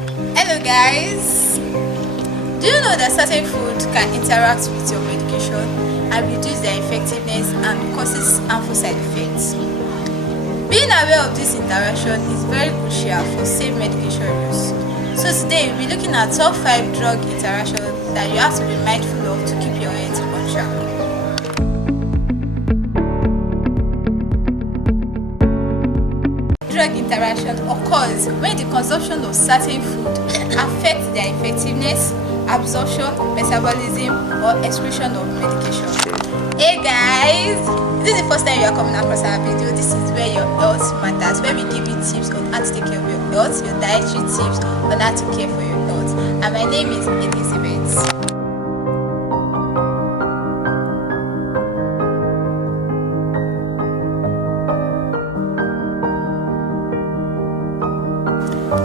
Hello guys, do you know that certain food can interact with your medication and reduce their effectiveness and causes harmful side effects? Being aware of this interaction is very crucial for safe medication use. So today we'll be looking at top 5 drug interactions that you have to be mindful of to keep your health on track. Drug interaction occurs when the consumption of certain food affects their effectiveness, absorption, metabolism, or excretion of medication. Hey guys, if this is the first time you are coming across our video, this is where your health matters, where we give you tips on how to take care of your health, your dietary tips on how to care for your health. And my name is Elizabeth.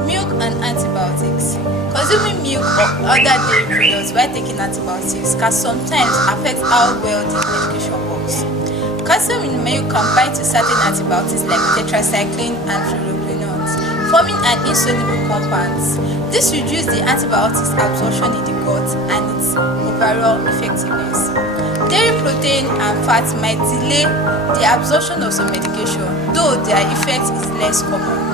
Milk and antibiotics. Consuming milk or other dairy products while taking antibiotics can sometimes affect how well the medication works. Calcium in milk can bind to certain antibiotics like tetracycline and fluoroquinolones, forming an insoluble compound. This reduces the antibiotics absorption in the gut and its overall effectiveness. Dairy protein and fat might delay the absorption of some medication, though their effect is less common.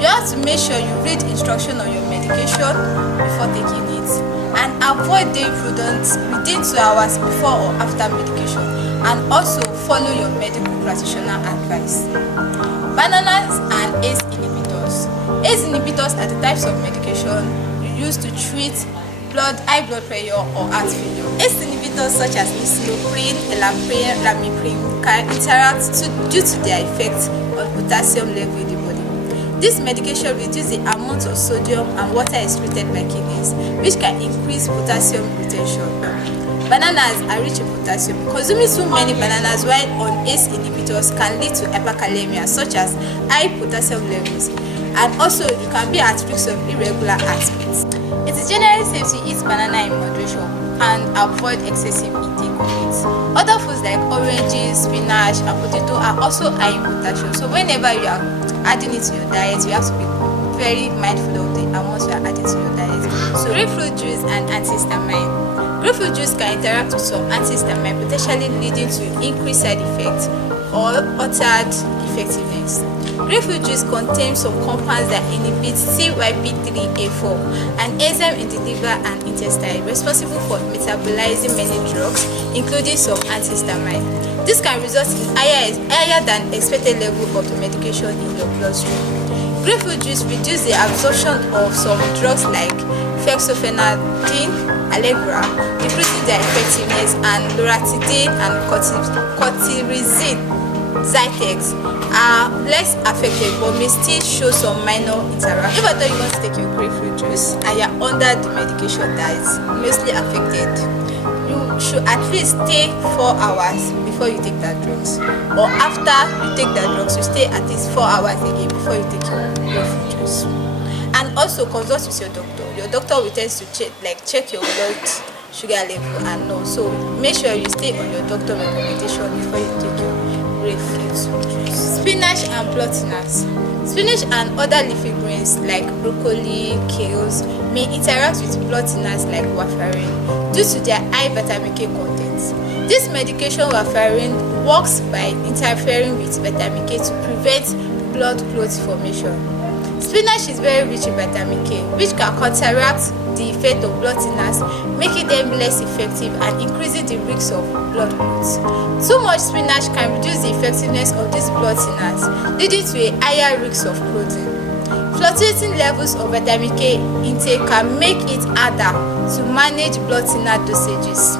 You have to make sure you read instruction on your medication before taking it and avoid dairy products within 2 hours before or after medication, and also follow your medical practitioner advice. Bananas and ACE inhibitors. ACE inhibitors are the types of medication you use to treat high blood pressure or heart failure. ACE inhibitors such as lisinopril, elapril, ramipril can interact due to their effect on potassium level in the body. This medication reduces the amount of sodium and water excreted by kidneys, which can increase potassium retention. Bananas are rich in potassium. Consuming too many bananas while on ACE inhibitors can lead to hyperkalemia, such as high potassium levels, and also you can be at risk of irregular heartbeats. It is generally safe to eat banana in moderation and avoid excessive intake of it. Other foods like oranges, spinach, and potato are also high in potassium, so whenever you are adding it to your diet, you have to be very mindful of the amount you are adding to your diet. So grapefruit juice and antihistamine. Grapefruit juice can interact with some antihistamine, potentially leading to increased side effects or altered effectiveness. Grapefruit juice contains some compounds that inhibit CYP3A4, an enzyme in the liver and intestine responsible for metabolizing many drugs, including some antihistamine. This can result in higher than expected level of the medication in your bloodstream. Grapefruit juice reduces the absorption of some drugs like fexofenadine, Allegra, increasing their effectiveness, and loratadine and cetirizine, Zytex, are less affected but may still show some minor interaction. If I thought you want to take your grapefruit juice and you're under the medication that is mostly affected, you should at least stay 4 hours before you take that drugs, or after you take that drugs, you stay at least 4 hours again before you take your grapefruit juice. And also consult with your doctor. Your doctor will tend to check your blood sugar level and all. So make sure you stay on your doctor recommendation before you take your grapefruit juice. Spinach and planters. Spinach and other leafy greens like broccoli, kales may interact with planters like warfarin due to their high vitamin K content. This medication warfarin works by interfering with vitamin K to prevent blood clot formation. Spinach is very rich in vitamin K, which can counteract the effect of blood thinners, making them less effective and increasing the risk of blood clots. Too much spinach can reduce the effectiveness of these blood thinners, leading to a higher risk of clotting. Fluctuating levels of vitamin K intake can make it harder to manage blood thinner dosages.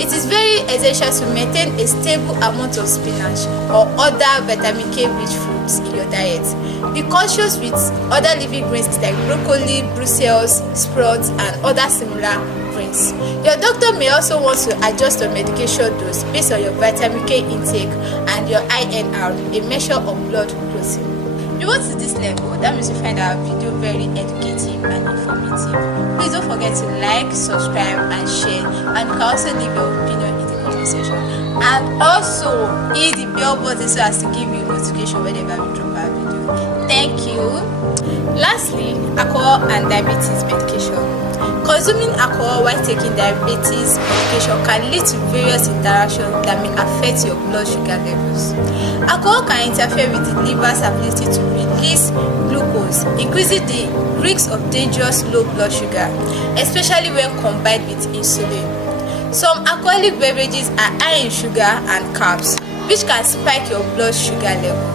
It is very essential to maintain a stable amount of spinach or other vitamin K rich foods in your diet. Be cautious with other leafy greens like broccoli, Brussels sprouts, and other similar greens. Your doctor may also want to adjust your medication dose based on your vitamin K intake and your INR, a measure of blood clotting. If you want to this level, that means you find our video very educative and informative. Please don't forget to like, subscribe, and share, and you can also leave your opinion in the comment section. And also hit the bell button so as to give you notification whenever we drop our video. Thank you. Lastly, alcohol and diabetes medication. Consuming alcohol while taking diabetes medication can lead to various interactions that may affect your blood sugar levels. Alcohol can interfere with the liver's ability to release glucose, increasing the risk of dangerous low blood sugar, especially when combined with insulin. Some alcoholic beverages are high in sugar and carbs, which can spike your blood sugar level.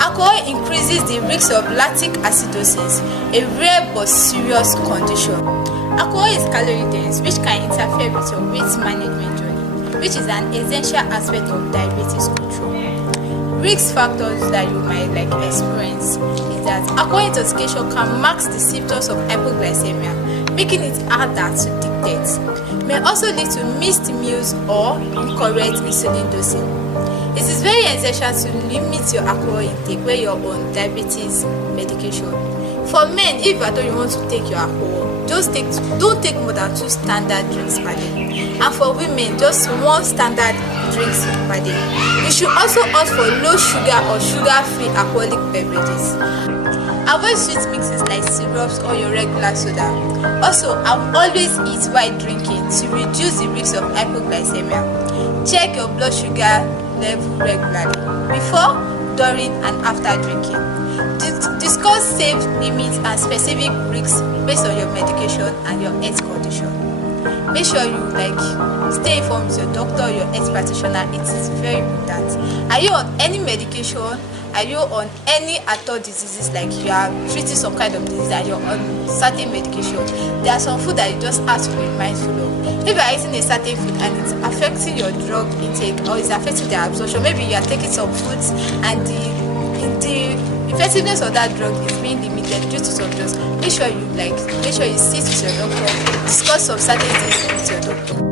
Alcohol increases the risk of lactic acidosis, a rare but serious condition. Alcohol is calorie dense, which can interfere with your weight management journey, which is an essential aspect of diabetes control. Risk factors that you might experience is that alcohol intoxication can mask the symptoms of hypoglycemia, making it harder to detect. May also lead to missed meals or incorrect insulin dosing. It is very essential to limit your alcohol intake when you're on diabetes medication. For men, if you want to take your alcohol, don't take more than 2 standard drinks per day. And for women, just 1 standard drinks per day. You should also opt for low sugar or sugar-free alcoholic beverages. Avoid sweet mixes like syrups or your regular soda. Also, always eat while drinking to reduce the risk of hypoglycemia. Check your blood sugar level regularly before, during, and after drinking. Discuss safe limits and specific risks based on your medication and your health condition. Make sure you stay informed with your doctor or your health practitioner. It is very important. Are you on any medication? Are you on any at all diseases, like you are treating some kind of disease and you're on certain medication? There are some food that you just have to be mindful of. If you are eating a certain food and it's affecting your drug intake or it's affecting the absorption, maybe you are taking some foods and the effectiveness of that drug is being limited due to some drugs. Make sure you sit with your doctor, discuss some certain things with your doctor.